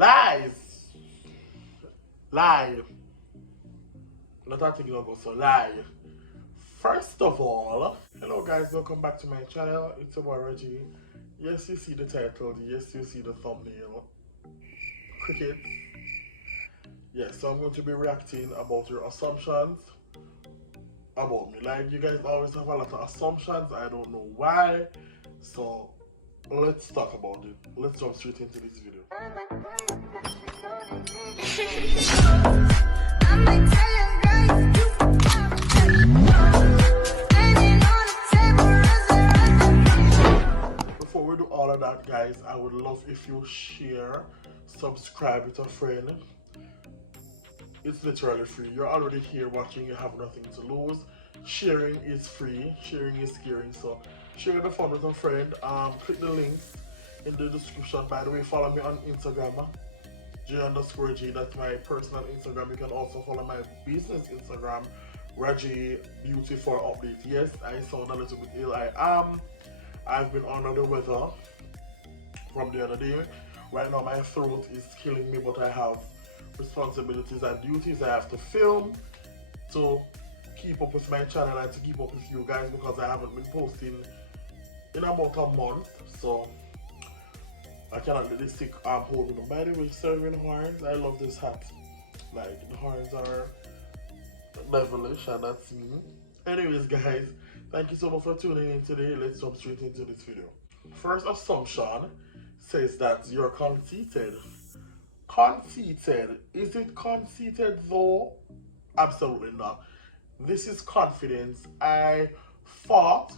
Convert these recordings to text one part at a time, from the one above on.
Lies! Lie. Not a thing you go so lie. First of all, hello guys, welcome back to my channel. It's your boy Reggie. Yes, you see the title. Yes, you see the thumbnail. Cricket. Yes, so I'm going to be reacting about your assumptions about me. Like, you guys always have a lot of assumptions. I don't know why. So, let's talk about it. Let's jump straight into this video. Before we do all of that, guys, I would love if you share, subscribe with a friend. It's literally free. You're already here watching, you have nothing to lose. Sharing is free, sharing is caring. So share the fun with a friend. Click the links in the description. By the way, follow me on Instagram, J_J, that's my personal Instagram. You can also follow my business Instagram, Rajay Beauty for update. Yes, I sound a little bit ill. I've been under the weather from the other day. Right now my throat is killing me, but I have responsibilities and duties. I have to film to keep up with my channel and to keep up with you guys, because I haven't been posting in about a month, so I cannot let this stick hold me. By the way, serving horns, I love this hat. Like, the horns are devilish, and that's me. Anyways, guys, thank you so much for tuning in today. Let's jump straight into this video. First assumption says that you're conceited. Conceited. Is it conceited though? Absolutely not. This is confidence. I fought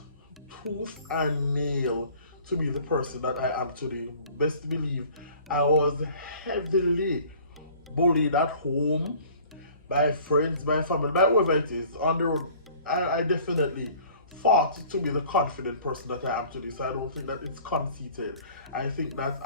tooth and nail to be the person that I am today. Best believe I was heavily bullied at home, by friends, by family, by whoever it is. On the road, I definitely fought to be the confident person that I am today. So I don't think that it's conceited. I think that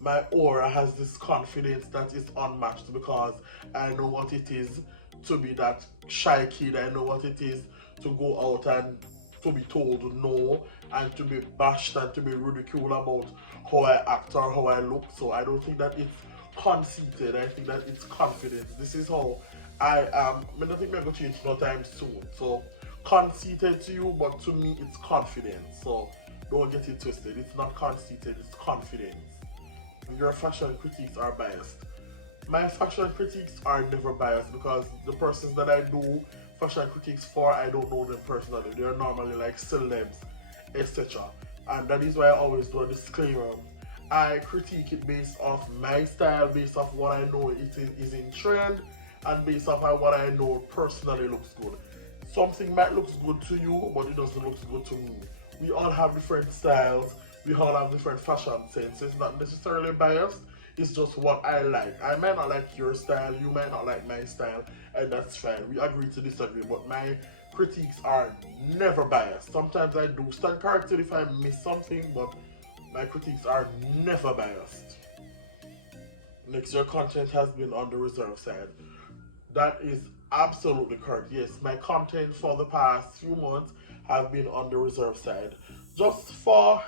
my aura has this confidence that is unmatched, because I know what it is to be that shy kid. I know what it is to go out and to be told no, and to be bashed and to be ridiculed about how I act or how I look. So I don't think that it's conceited. I think that it's confidence. This is how I am. I don't think I'm going to change no time soon. So conceited to you, but to me it's confidence. So don't get it twisted. It's not conceited, it's confidence. Your fashion critiques are biased. My fashion critiques are never biased, because the persons that I do fashion critiques for, I don't know them personally. They're normally like celebs, etc. And that is why I always do a disclaimer. I critique it based off my style, based off what I know is in trend, and based off what I know personally looks good. Something might look good to you, but it doesn't look good to me. We all have different styles. We all have different fashion sense. It's not necessarily biased. It's just what I like. I might not like your style, you might not like my style, and that's fine. We agree to disagree, but my critiques are never biased. Sometimes I do stand corrected if I miss something, but my critiques are never biased. Next, your content has been on the reserve side. That is absolutely correct. Yes, my content for the past few months have been on the reserve side, just for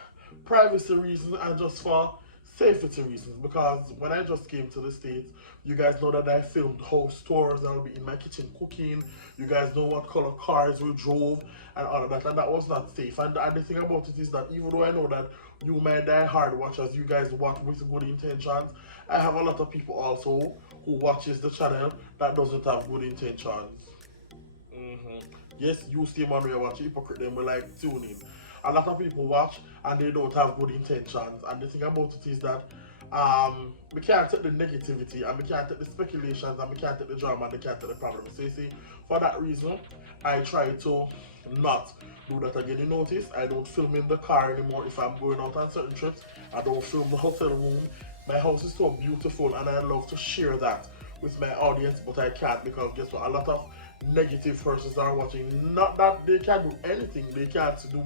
privacy reasons and just for safety reasons, because when I just came to the States, you guys know that I filmed house tours. I'll be in my kitchen cooking. You guys know what color cars we drove and all of that, and that was not safe. And the thing about it is that even though I know that you, my die-hard watchers, you guys watch with good intentions, I have a lot of people also who watches the channel that doesn't have good intentions. Yes, you see man, we watch hypocrite, them we like tuning. A lot of people watch and they don't have good intentions, and the thing about it is that we can't take the negativity, and we can't take the speculations, and we can't take the drama, and we can't take the problems. So you see, for that reason, I try to not do that again. You notice I don't film in the car anymore. If I'm going out on certain trips, I don't film the hotel room. My house is so beautiful, and I love to share that with my audience, but I can't, because guess what, a lot of negative persons are watching. Not that they can't do anything, they can't do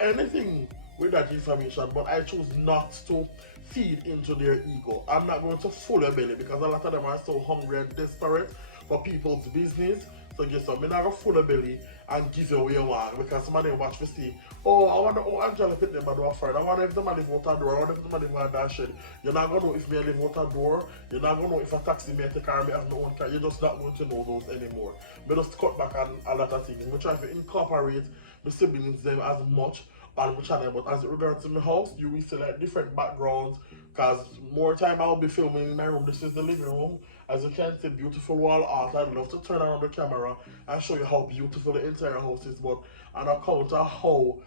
anything with that information, but I choose not to feed into their ego. I'm not going to fool their belly, because a lot of them are so hungry and desperate for people's business So guess what? I'm not gonna full of belly and give you what you want because somebody watch me see, oh, I wonder, oh, Angela put them at the friend. I wonder if the man live out a door, I wonder if the man live out that shed. You're not gonna know if me live out a door, you're not gonna know if a taxi may take car, me have no own car. You're just not going to know those anymore. Me just cut back on a lot of things. We try to incorporate the siblings them as much on my channel, but as it regards to my house, you will see like different backgrounds because more time I'll be filming in my room. This is the living room. As you can see, beautiful wall art. I'd love to turn around the camera and show you how beautiful the entire house is, but on account of how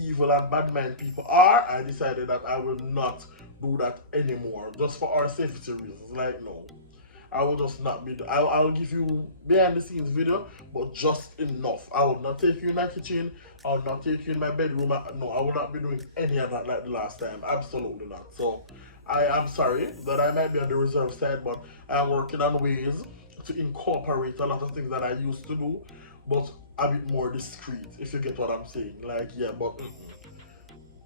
evil and bad mind people are, I decided that I will not do that anymore, just for our safety reasons. Like, no. I will just not be. I'll give you behind the scenes video, but just enough. I will not take you in my kitchen. I will not take you in my bedroom. No, I will not be doing any of that like the last time. Absolutely not. So I am sorry that I might be on the reserve side, but I am working on ways to incorporate a lot of things that I used to do, but a bit more discreet. If you get what I'm saying. Like, yeah, but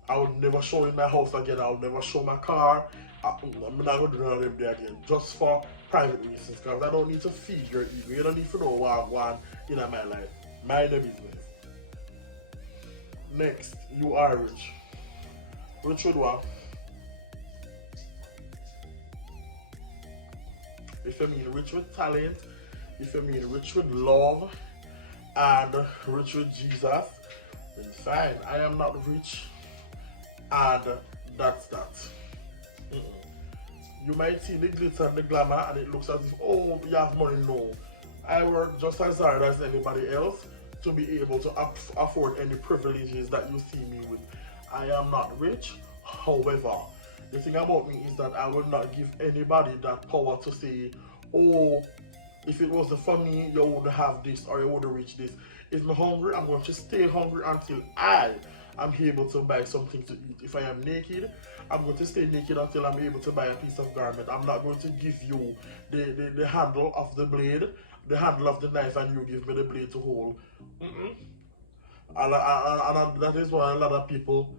I would never show in my house again. I would never show my car. I'm not going to do none of them again. Just for private reasons. Because I don't need to feed your ego. You don't need to know what I want in my life. Mind the business. Next, you are rich. Rich with what? If you mean rich with talent, if you mean rich with love, and rich with Jesus, then fine. I am not rich. And that's that. You might see the glitz and the glamour and it looks as if, oh, you have money. No. I work just as hard as anybody else to be able to afford any privileges that you see me with. I am not rich. However, the thing about me is that I will not give anybody that power to say, oh, if it wasn't for me, you wouldn't have this or you wouldn't reach this. If I'm hungry, I'm going to stay hungry until I'm able to buy something to eat. If I am naked, I'm going to stay naked until I'm able to buy a piece of garment. I'm not going to give you the handle of the blade, the handle of the knife, and you give me the blade to hold. And that is why a lot of people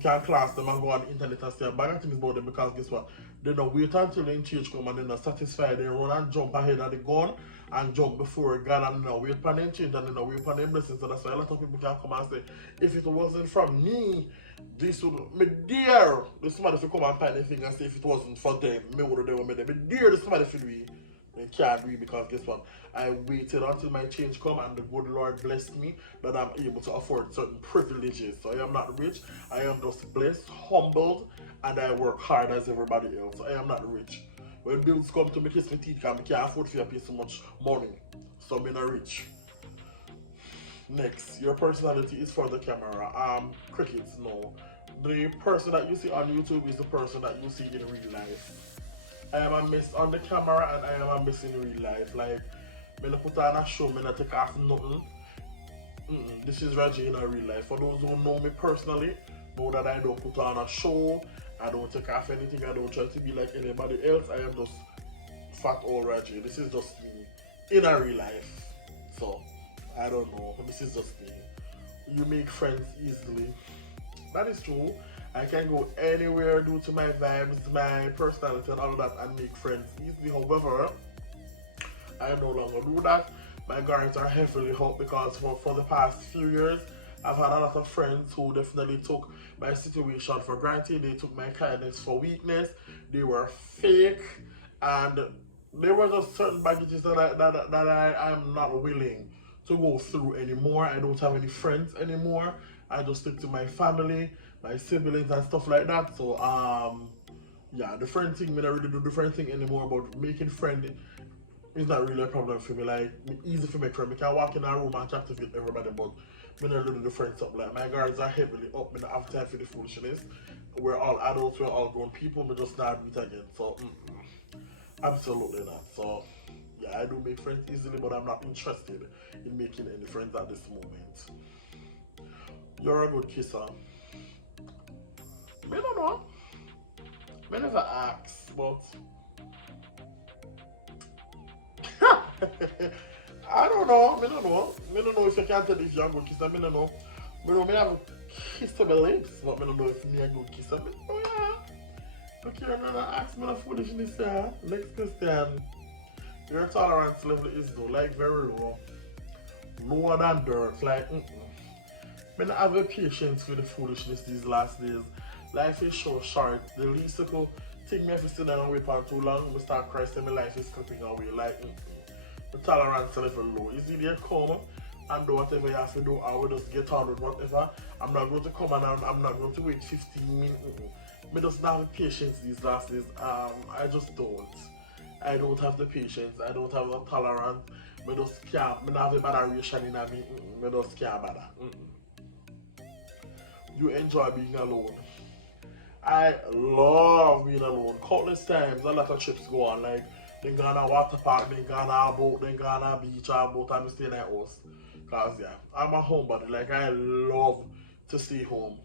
can class them and go on the internet and say bad things about them because guess what? They don't wait until the change come and they're not satisfied. They run and jump ahead of the gun and jump before God and now wait for them change and now wait for them blessings. So that's why a lot of people can come and say, if it wasn't from me, this would me dear. There's somebody if come and point the finger and say if it wasn't for them, me would have done with them. Me dear, there's somebody for me. They can't do it because guess what? I waited until my change come and the good Lord blessed me that I'm able to afford certain privileges. So I am not rich, I am just blessed, humbled, and I work hard as everybody else. I am not rich. When bills come to me, kiss my teeth, because I can't afford to pay so much money. So I'm not rich. Next, your personality is for the camera. Crickets, no. The person that you see on YouTube is the person that you see in real life. I am a mess on the camera and I am a mess in real life. Like, when I put on a show, when I take off nothing. This is Rajay in a real life. For those who know me personally, know that I don't put on a show, I don't take off anything, I don't try to be like anybody else. I am just fat old Rajay. This is just me in a real life. So, I don't know. This is just me. You make friends easily. That is true. I can go anywhere due to my vibes, my personality and all of that and make friends easily. However, I no longer do that. My guards are heavily hurt because for the past few years, I've had a lot of friends who definitely took my situation for granted. They took my kindness for weakness. They were fake and there were just certain baggages that I am not willing to go through anymore. I don't have any friends anymore. I just stick to my family, my siblings and stuff like that. So yeah, the friend thing, I don't really do the friend thing anymore, but making friends is not really a problem for me. Like, easy for me, friend. I can walk in a room and chat to everybody, but I don't do the friend stuff. Like, my guards are heavily up, I don't have time for the foolishness. We're all adults, we're all grown people, we just not meet again. So absolutely not. So yeah, I do make friends easily, but I'm not interested in making any friends at this moment. You're a good kisser. I don't know. I never ask, but I don't know. I don't know. I don't know if you can tell if you're a good kisser. I don't know. I know I have kissed on my lips, but I don't know if me a good kisser. Oh yeah. Okay, I'm gonna ask me the foolishness here. Next question. Your tolerance level is though like very low. Lower than dirt. Like I don't have a patience with the foolishness these last days. Life is so short. The least you could take me if you sit down and wait for too long, I start crying and my life is slipping away. Like the tolerance level low. Is it there come and do whatever you have to do, I will just get on with whatever. I'm not going to come and I'm not going to wait 15 minutes. I just don't have patience these last days. I just don't. I don't have the patience. I don't have the tolerance. I just can't. I don't have the moderation in me. I just can't bother. You enjoy being alone. I love being alone. Countless times, a lot of trips go on. Like, they go on a water park, they go on a boat, they go on a beach, or a boat, and I stay in a house. Because, yeah, I'm a homebody. Like, I love to stay home.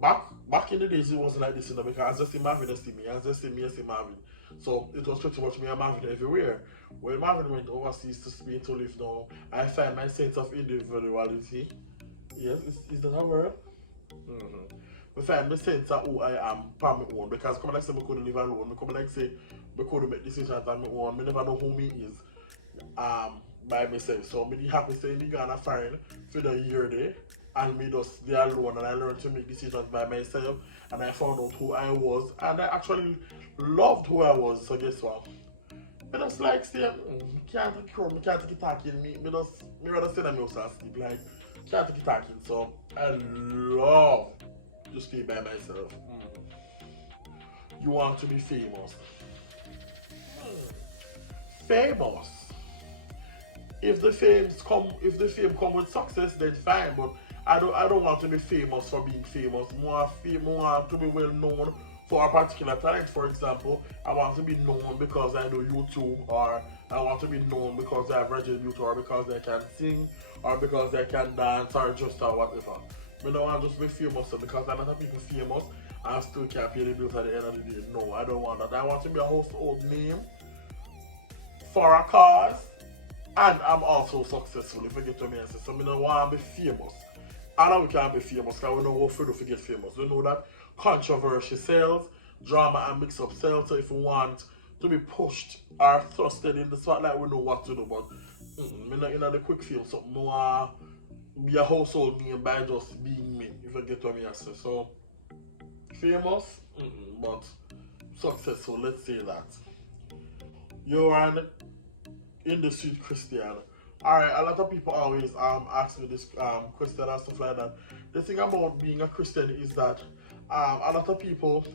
Back in the days, it wasn't like this, you know, because I just see Marvin, I see me. I just see me, I see Marvin. So, it was pretty much me and Marvin everywhere. When Marvin went overseas to Spain to live now, I find my sense of individuality. Yes, is that a word? I find my sense of who I am for my own. Because, come like say, I couldn't live alone. Come like say, I couldn't make decisions on my own. I never know who me is. By myself. So I'm really happy saying me gonna find for the year there and me just stay alone and I learned to make decisions by myself and I found out who I was and I actually loved who I was. So guess what? I just like say can't take crowd, me can't take it talking me just me rather say that me also sleep like can't take it talking. So I love to stay by myself. You want to be famous. Famous. If the fame come with success, then fine. But I don't want to be famous for being famous. More want to be well known for a particular talent. For example, I want to be known because I do YouTube, or I want to be known because I have YouTube, or because I can sing, or because I can dance, or just or whatever. I don't want to just be famous because a lot of people famous and still can't pay the bills at the end of the day. No, I don't want that. I want to be a household name for a cause. And I'm also successful, if you get to me and say, so I don't want to be famous. I know we can't be famous because we know what to get famous. We know that controversy sells, drama and mix up sells. So if we want to be pushed or thrusted in the spotlight, we know what to do. But I'm not in the quick feel something. I want to be a household name by just being me, if you get to me and say. So famous, but successful, let's say that. You're an in the street Christian. Alright, a lot of people always ask me this question and stuff like that. The thing about being a Christian is that a lot of people,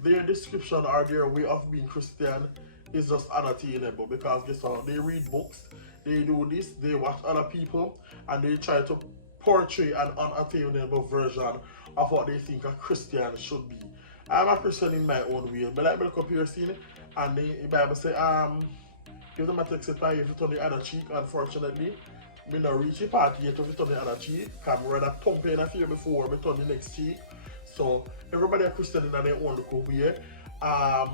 their description or their way of being Christian is just unattainable because guess what? They read books, they do this, they watch other people, and they try to portray an unattainable version of what they think a Christian should be. I'm a Christian in my own way, but like me look up here scene and the Bible say give them a text it by if you turn the other cheek. Unfortunately, me not reach the part yet if you turn the other cheek. Cause I rather pump in a fear before me turn the next cheek. So everybody a Christian in their own local way. I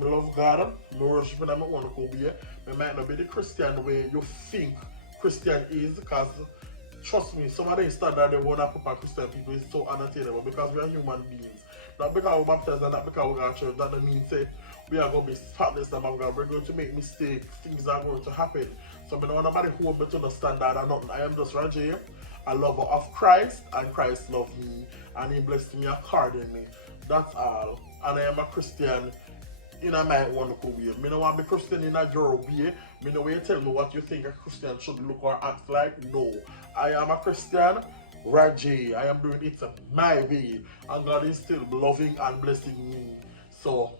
love God, I worship in my own local way. I might not be the Christian way you think Christian is, because trust me, some of the standard they want to put on Christian people is so unattainable because we are human beings. Not because we're baptized and not because we're church, that doesn't mean say we are going to be spotless and we're going to make mistakes, things are going to happen. So I don't want nobody hold me to the standard or nothing. I am just Rajay, a lover of Christ, and Christ loved me and he blessed me accordingly. That's all. And I am a Christian in my own way. I don't want to be Christian in your way. I don't want you tell me what you think a Christian should look or act like. No. I am a Christian, Rajay. I am doing it my way. And God is still loving and blessing me. So,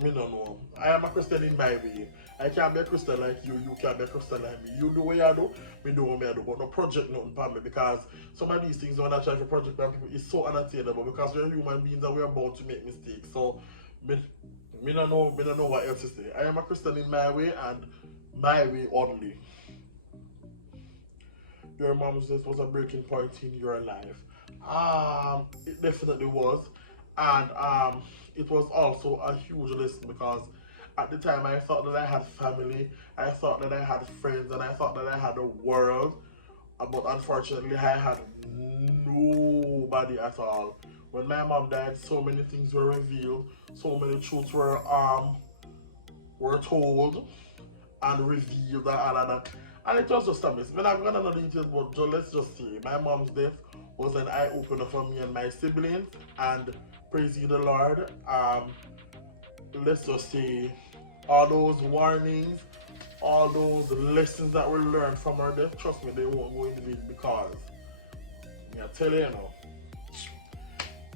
I don't know. I am a Christian in my way. I can't be a Christian like you. You can't be a Christian like me. You do what you do, me do what I do. But no project nothing for me because some of these things when I try to project on people is so unattainable because we're human beings and we're bound to make mistakes. So, me don't know what else to say. I am a Christian in my way and my way only. Your mom's death was a breaking point in your life. It definitely was. And it was also a huge lesson because at the time I thought that I had family, I thought that I had friends, and I thought that I had a world. But unfortunately I had nobody at all. When my mom died, so many things were revealed, so many truths were told, and reveal that all of that. And it was just a mess. We're not gonna know details, but let's just say my mom's death was an eye opener for me and my siblings. And praise ye the Lord. Let's just say all those warnings, all those lessons that we learned from her death, trust me, they won't go in vain because I tell you, you know,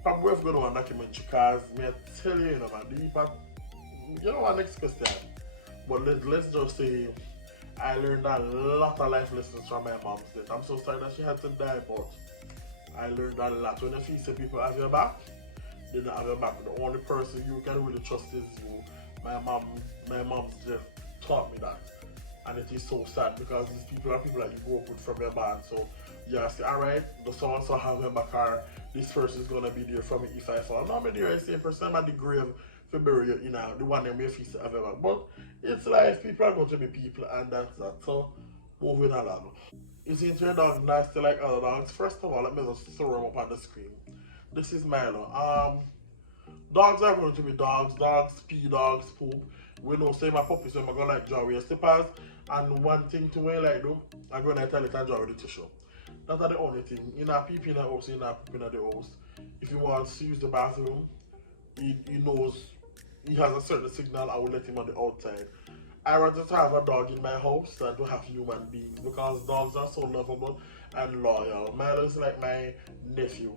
probably we're going to want a documentary because I tell you, you know, man, you know what, next question. But let's just say I learned a lot of life lessons from my mom's death. I'm so sorry that she had to die, but I learned a lot. When you see people have your back, they don't have your back. The only person you can really trust is you. My mom's death taught me that. And it is so sad because these people are people that you grew up with from your band. So you say, alright, the so and so have my back, or this person is gonna be there for me if I fall. No, I'm there, the same person, I'm at the grave for bury you, you know, the one that may face have your back. But it's life, people are going to be people, and that's that. So moving along. Is it your dog nasty like other dogs? First of all, let me just throw him up on the screen. This is Milo. Dogs are going to be dogs. Dogs pee, dogs poop. We know, say my puppies, so I'm going to like draw with slippers. And one thing to wear like them, I'm going to tell it and draw with the tissue. That's not the only thing. In a pee in the house, in a poop in the house. If you want to use the bathroom, he knows, he has a certain signal, I will let him on the outside. I rather to have a dog in my house than to have human beings because dogs are so lovable and loyal. Milo is like my nephew.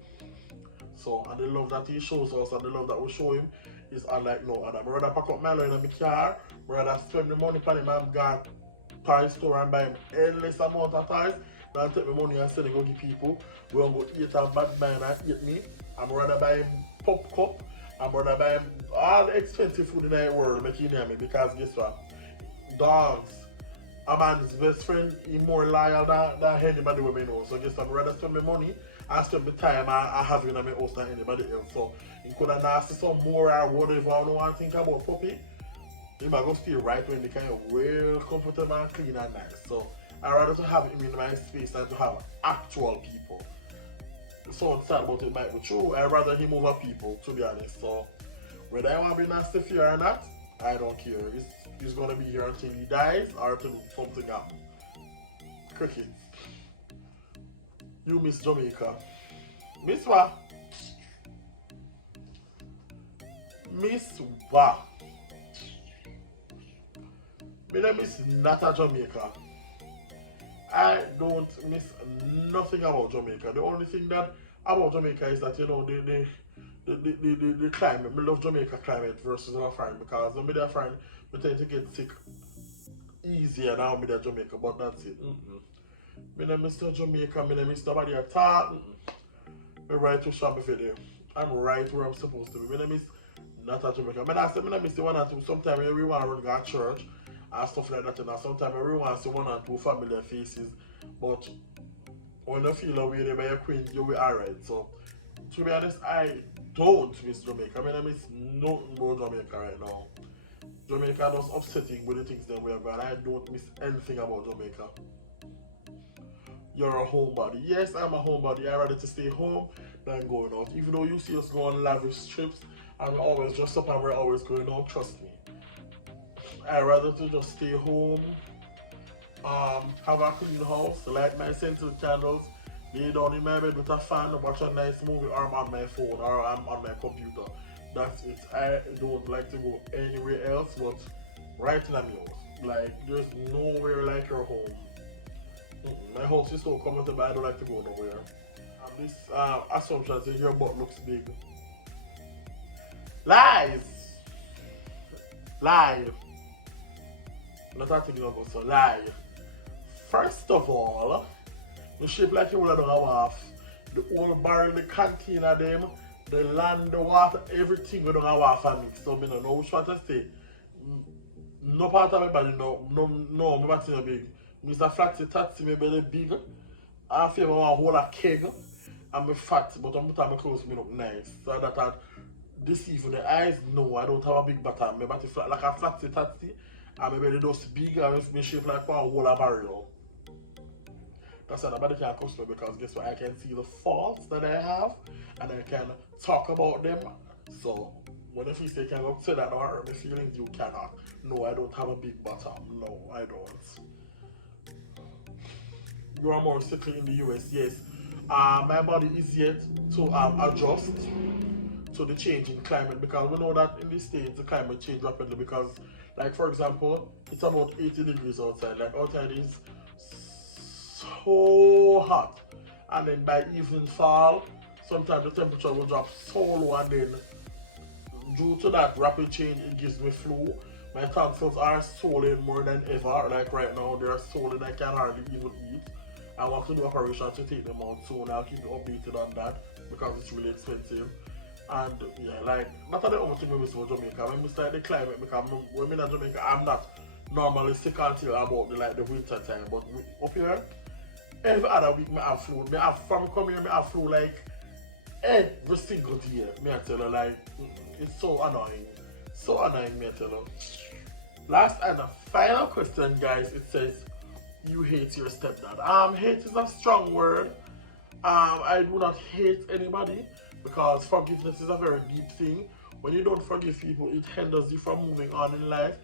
So, and the love that he shows us and the love that we show him is unlike no other. I rather pack up Milo in my car, I rather spend the money on him and go to toy store and buy him endless amount of toys than take my money and send it to give people. We don't go eat a bad man and eat me. I'm rather buy him pop cup. I'm rather buy him all the expensive food in the world, make you hear me, because guess what? Dogs, a man's best friend, he's more loyal than anybody with me know. So guess what? I'd rather spend my money and spend the time I have in my house than anybody else. So you could have nasty some more or whatever. I don't want to think about puppy. You might go stay right when they kind of well comfortable and clean and nice. So I'd rather to have him in my space than to have actual people. So sad about it might be true. I'd rather him over people, to be honest. So whether I want to be nasty for you or not, I don't care. He's gonna be here until he dies or until something happens. Cricket. You miss Jamaica. Miss what? Miss what? Me don't miss not a Jamaica. I don't miss nothing about Jamaica. The only thing that about Jamaica is that, you know, the climate. I love Jamaica climate versus our friend because when I friend, I tend to get sick easier now with Jamaica, but that's it. I don't miss Jamaica, I don't miss nobody at all. I'm right to shop for there. I'm right where I'm supposed to be. I don't miss not a Jamaica. I don't miss the one or two. Sometimes we want to run to church and stuff like that. And sometimes we want to see one or two familiar faces. But when you feel away there by your queen, you'll be alright. So, to be honest, I don't miss Jamaica. I miss nothing about Jamaica right now. Jamaica is upsetting with the things that we have got. I don't miss anything about Jamaica. You're a homebody. Yes, I'm a homebody. I rather to stay home than going out. Even though you see us go on lavish trips and we're always dressed up and we're always going out, trust me. I rather to just stay home, have a clean house, light my sensitive candles, lay down in my bed with a fan, watch a nice movie, or I'm on my phone or I'm on my computer. That's it. I don't like to go anywhere else but right in my house. Like, there's nowhere like your home. My house is so comfortable, I don't like to go nowhere. This assumption says your butt looks big. Lies! Lie. Not a thing about so lie. First of all, the shape like you will have done a waff. The whole barrel, the container them, the land, the water, everything we don't have waff and mix. So I don't know which one to say. No part of my body, no, my body no big. Mr. Flatsy Tatsy, my belly big. I feel I hold a keg. I'm fat, but I'm putting my clothes me look nice. So that I deceive the eyes. No, I don't have a big bottom. My body flat like a Flatsy Tatsy. And my belly just big and my shape like a whole barrel. That's why nobody can cuss me because guess what? I can see the faults that I have and I can talk about them So when if you say can go say that don't hurt my feelings, you cannot. No, I don't have a big bottom. No, I don't. You are more sickly in the US, yes. My body is yet to adjust to the change in climate, because we know that in the States the climate change rapidly, because like for example it's about 80 degrees outside, like outside is so hot, and then by evening fall sometimes the temperature will drop so low, and then due to that rapid change it gives me flu. My tonsils are swollen more than ever, like right now they are swollen, I can hardly even eat. I want to do operation to take them out soon. I'll keep you updated on that because it's really expensive. And yeah, like, not the only thing we miss about Jamaica. When we start the climate, because when I'm in Jamaica, I'm not normally sick until about the winter time. But up here, every other week, I have flu. From coming here, I have flu like every single day. I tell you, like, it's so annoying. So annoying, I tell you. Last and the final question, guys, it says, you hate your stepdad. Hate is a strong word. I do not hate anybody, because forgiveness is a very deep thing. When you don't forgive people, it hinders you from moving on in life.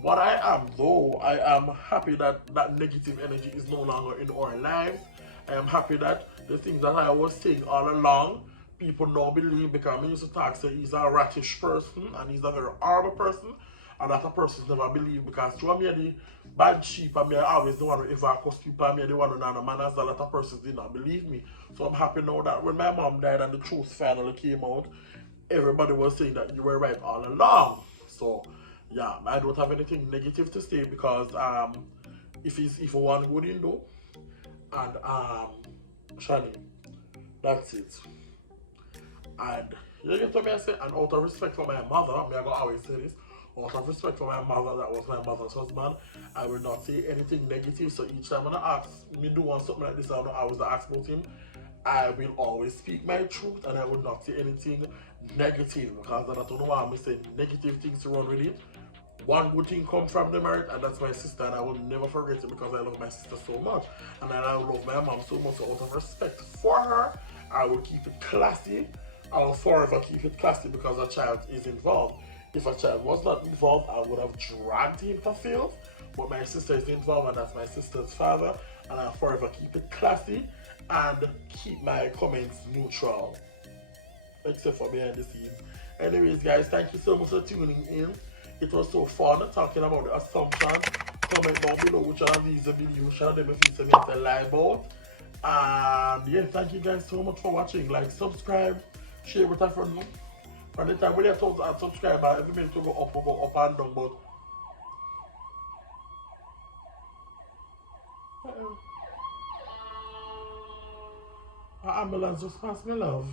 What I am though, I am happy that that negative energy is no longer in our lives. I am happy that the things that I was saying all along, people now believe, because I used to talk say he's a ratish person and he's a very horrible person, and that a person never believe, because through me the bad sheep and me I always the one who ever cuss people and me the one who know manners, a lot of persons did not believe me. So I'm happy now that when my mom died and the truth finally came out, everybody was saying that you were right all along. So yeah, I don't have anything negative to say, because if one good in though, and Shani, that's it. And you get what me I say, and out of respect for my mother, me I go always say this, out of respect for my mother, that was my mother's husband, I will not say anything negative. So each time when I ask me do want something like this, I was ask about him, I will always speak my truth, and I will not say anything negative, because I don't know why I'm saying negative things to run with it. One good thing come from the marriage, and that's my sister, and I will never forget it, because I love my sister so much, and I love my mom so much. So out of respect for her, I will keep it classy. I will forever keep it classy, because a child is involved. If a child was not involved, I would have dragged him to field. But my sister is involved, and that's my sister's father, and I'll forever keep it classy and keep my comments neutral, except for behind the scenes. Anyways, guys, thank you so much for tuning in. It was so fun talking about the assumptions. Comment down below which one of these the videos of them if it's a lie about. And yeah, thank you guys so much for watching. Like, subscribe, share with a friend. From the time when I told a subscriber, every minute to go up and down, but an ambulance just passed me, love.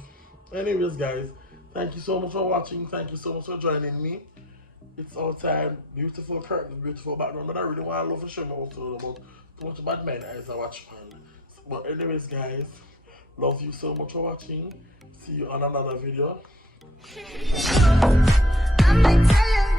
Anyways, guys, thank you so much for watching. Thank you so much for joining me. It's outside, beautiful curtains, beautiful background, but I really want to love to show me also about too much bad men as I watch, man. But anyways, guys, love you so much for watching. See you on another video. I'm like